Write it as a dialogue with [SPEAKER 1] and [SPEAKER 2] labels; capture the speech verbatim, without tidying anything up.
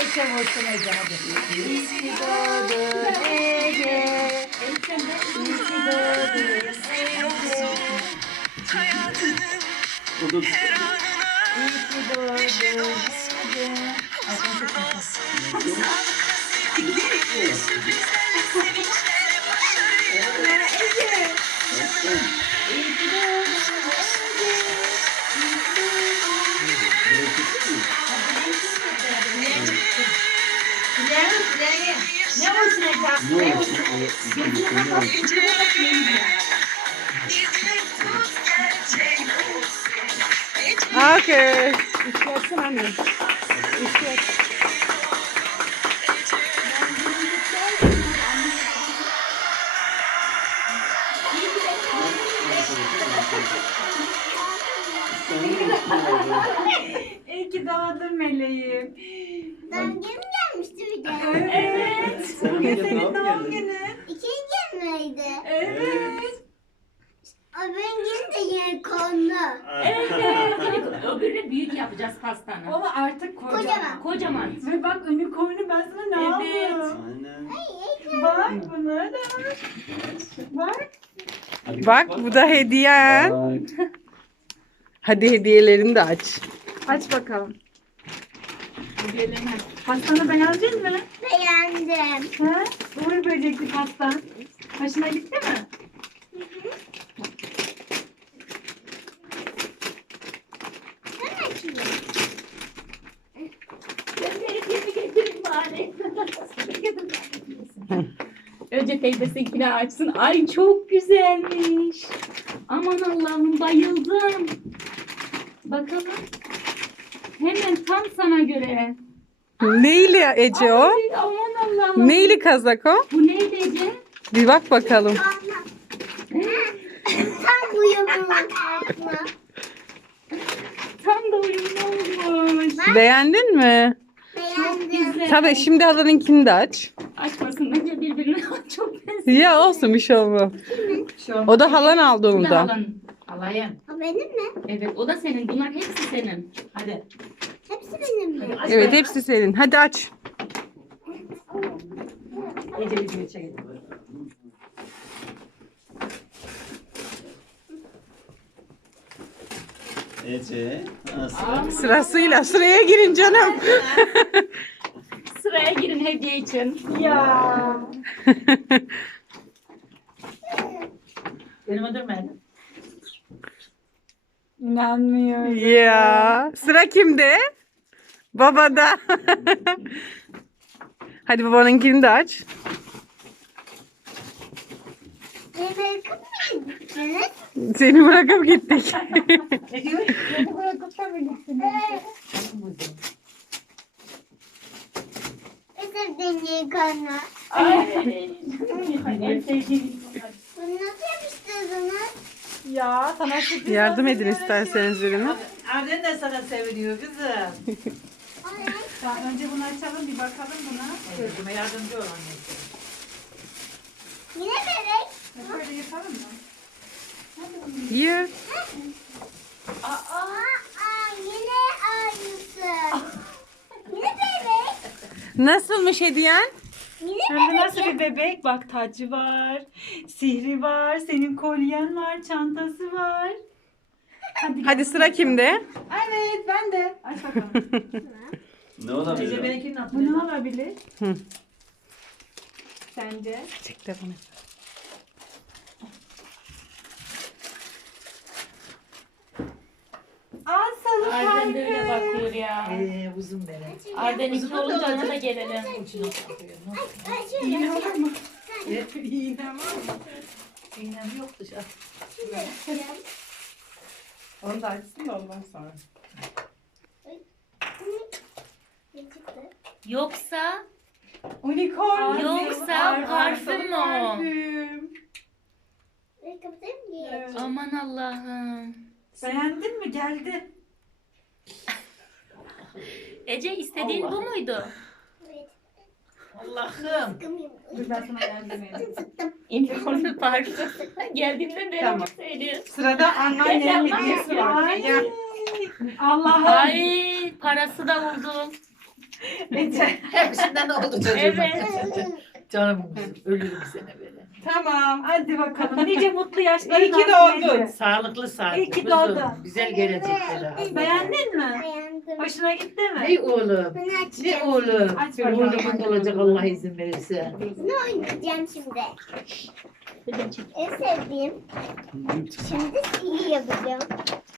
[SPEAKER 1] akşam olsun Ece hadi. İyi ki doğdun Ece. İyi ki doğdun Ece.
[SPEAKER 2] O da
[SPEAKER 1] İyi ki doğdun Ece. Ne olsun Ece?
[SPEAKER 2] ne olsun?
[SPEAKER 3] Okay. İşletsin anne. İşlet.
[SPEAKER 1] İyi ki doğdun meleğim.
[SPEAKER 4] Doğum günüm gelmişti bir de.
[SPEAKER 1] Evet.
[SPEAKER 2] Senin
[SPEAKER 1] Bugün
[SPEAKER 2] bir
[SPEAKER 1] senin
[SPEAKER 2] doğum
[SPEAKER 1] doğum
[SPEAKER 2] günün.
[SPEAKER 1] günün.
[SPEAKER 4] İkinci miydi?
[SPEAKER 1] Evet.
[SPEAKER 4] O benim de yeni konu.
[SPEAKER 5] Evet. Öbürünü büyük yapacağız pastanı.
[SPEAKER 1] Ama artık kocaman.
[SPEAKER 4] Kocaman.
[SPEAKER 5] Kocaman.
[SPEAKER 1] Ve bak unicorn'u ben sana ne
[SPEAKER 5] Evet.
[SPEAKER 1] aldım?
[SPEAKER 2] Aynen.
[SPEAKER 1] Bak bunlar da. Bak.
[SPEAKER 2] Hadi
[SPEAKER 3] Bak bu da hediyen.
[SPEAKER 2] Bak.
[SPEAKER 3] Hadi hediyelerini de aç.
[SPEAKER 1] Aç bakalım. Gelelim. Pastanı beğendin mi?
[SPEAKER 4] Beğendim.
[SPEAKER 1] Ha? Uğur böcekli pastan. Hoşuna gitti mi?
[SPEAKER 4] Ben açayım.
[SPEAKER 5] Gözlerimi getirin bari. Önce teyzesinkini açsın. Ay çok güzelmiş. Aman Allah'ım bayıldım. Bakalım. Hemen tam sana göre.
[SPEAKER 3] Neyli Ece o?
[SPEAKER 5] Ay, aman Allah'ım.
[SPEAKER 3] Neyli kazak o?
[SPEAKER 5] Bu neydi Ece?
[SPEAKER 3] Bir bak bakalım.
[SPEAKER 4] Tam bu yumruğun altına.
[SPEAKER 5] Tam da uyumlu olmuş.
[SPEAKER 3] Beğendin mi?
[SPEAKER 4] Beğendim.
[SPEAKER 5] Güzel.
[SPEAKER 3] Tabii şimdi halanınkini de aç.
[SPEAKER 5] Açmasın önce birbirine çok benziyor.
[SPEAKER 3] Ya olsun bir şey olmaz.
[SPEAKER 1] Şu an.
[SPEAKER 3] O da halan aldı onu da.
[SPEAKER 1] Alayım.
[SPEAKER 4] O benim mi?
[SPEAKER 5] Evet o da senin. Bunlar hepsi senin.
[SPEAKER 1] Hadi.
[SPEAKER 4] Hepsi benim mi?
[SPEAKER 3] Evet hepsi senin. Hadi aç.
[SPEAKER 1] Ece bir çekelim.
[SPEAKER 2] Ece. Nasıl?
[SPEAKER 3] Sırasıyla sıraya girin canım.
[SPEAKER 5] Sıraya girin hediye için.
[SPEAKER 1] Ya. Benim adım ben. İnanmıyorum.
[SPEAKER 3] Ya sıra kimde? Babada. Hadi babanınkini de aç.
[SPEAKER 4] Beni bırakıp mı gittiniz?
[SPEAKER 3] Seni bırakıp gittik.
[SPEAKER 1] Ne diyor? Beni bırakıp da mı gittiniz?
[SPEAKER 4] Isırdın yeni konu.
[SPEAKER 5] Ay. En sevdiğim.
[SPEAKER 4] Bunu nasıl yapıştırdınız?
[SPEAKER 1] Ya sana sürpriz
[SPEAKER 3] Yardım edin
[SPEAKER 1] hazırlıyoruz
[SPEAKER 3] isterseniz
[SPEAKER 1] ya.
[SPEAKER 3] birine.
[SPEAKER 1] Arden de sana seviniyor kızım.
[SPEAKER 4] Ay,
[SPEAKER 1] Tamam, önce bunu açalım bir bakalım buna. Çocuğuma yardımcı ol annesi.
[SPEAKER 4] yine bebek.
[SPEAKER 1] Şöyle yapalım mı?
[SPEAKER 3] Here.
[SPEAKER 4] Aa, aa, yine aynısı. Yine bebek.
[SPEAKER 3] Nasılmış hediyen?
[SPEAKER 4] Yine
[SPEAKER 1] Hem de
[SPEAKER 4] bebek.
[SPEAKER 1] nasıl bir bebek? Bak tacı var, sihri var, senin kolyen var, çantası var. Hadi,
[SPEAKER 3] Hadi sıra kimde?
[SPEAKER 1] Evet ben de. Aç bakalım.
[SPEAKER 2] Ne olabilir?
[SPEAKER 1] Ece
[SPEAKER 2] o?
[SPEAKER 1] benimkinin atı. Bu ne olabilir?
[SPEAKER 3] Hı.
[SPEAKER 1] Sence?
[SPEAKER 3] Çek de bunu.
[SPEAKER 1] Aa salı
[SPEAKER 5] Arden de öyle
[SPEAKER 1] parkı.
[SPEAKER 5] bakıyor ya.
[SPEAKER 1] Eee uzun benim.
[SPEAKER 5] Arden iki olunca ona da gelelim.
[SPEAKER 4] Ay, şöyle.
[SPEAKER 1] İğne var mı? İğne var mı? İğnem yok dışarı.
[SPEAKER 4] Şöyle yapacağım.
[SPEAKER 1] Onu da açsın da ondan sonra.
[SPEAKER 4] Ne çıktı?
[SPEAKER 5] Yoksa
[SPEAKER 1] Unicorn.
[SPEAKER 5] Yoksa
[SPEAKER 1] Ar-
[SPEAKER 5] parfüm mü o?
[SPEAKER 1] Parfüm.
[SPEAKER 4] Bir kapatayım mı?
[SPEAKER 1] Evet.
[SPEAKER 5] aman Allah'ım.
[SPEAKER 1] Beğendin mi? Geldi.
[SPEAKER 5] Ece istediğin bu muydu?
[SPEAKER 4] Evet.
[SPEAKER 1] Allah'ım.
[SPEAKER 4] Sıkmayayım.
[SPEAKER 1] Dur ben sana yardım edeyim.
[SPEAKER 4] Sıktım.
[SPEAKER 5] İndikornu parfüm. Geldiğinden beri
[SPEAKER 1] Tamam.
[SPEAKER 5] onu söylüyor.
[SPEAKER 1] Sırada anneannenin hediyesi var.
[SPEAKER 5] Ay.
[SPEAKER 1] Gel. Allah'ım.
[SPEAKER 5] Ay parası da oldu.
[SPEAKER 1] Ece.
[SPEAKER 6] Hepsinden oldu çocuğum.
[SPEAKER 1] Evet.
[SPEAKER 6] Canım kızım, ölürüm seni böyle.
[SPEAKER 1] Tamam hadi bakalım. Nice mutlu yaşlar.
[SPEAKER 7] İyi ki
[SPEAKER 1] olsun
[SPEAKER 7] doğdun.
[SPEAKER 1] Ece.
[SPEAKER 6] Sağlıklı sağlıklı.
[SPEAKER 1] İyi ki
[SPEAKER 6] kuzum.
[SPEAKER 1] doğdun.
[SPEAKER 6] Güzel geleceklere.
[SPEAKER 1] Beğendin mi?
[SPEAKER 4] Beğendim.
[SPEAKER 1] Hoşuna gitti mi?
[SPEAKER 6] Ne oğlum?
[SPEAKER 4] Ben
[SPEAKER 6] Ne
[SPEAKER 4] açacağım.
[SPEAKER 6] oğlum?
[SPEAKER 1] Aç bakalım.
[SPEAKER 6] Oğlumun da olacak Allah izin verirse.
[SPEAKER 4] Ne oynayacağım şimdi? En sevdiğim. Şimdi iyi yapacağım.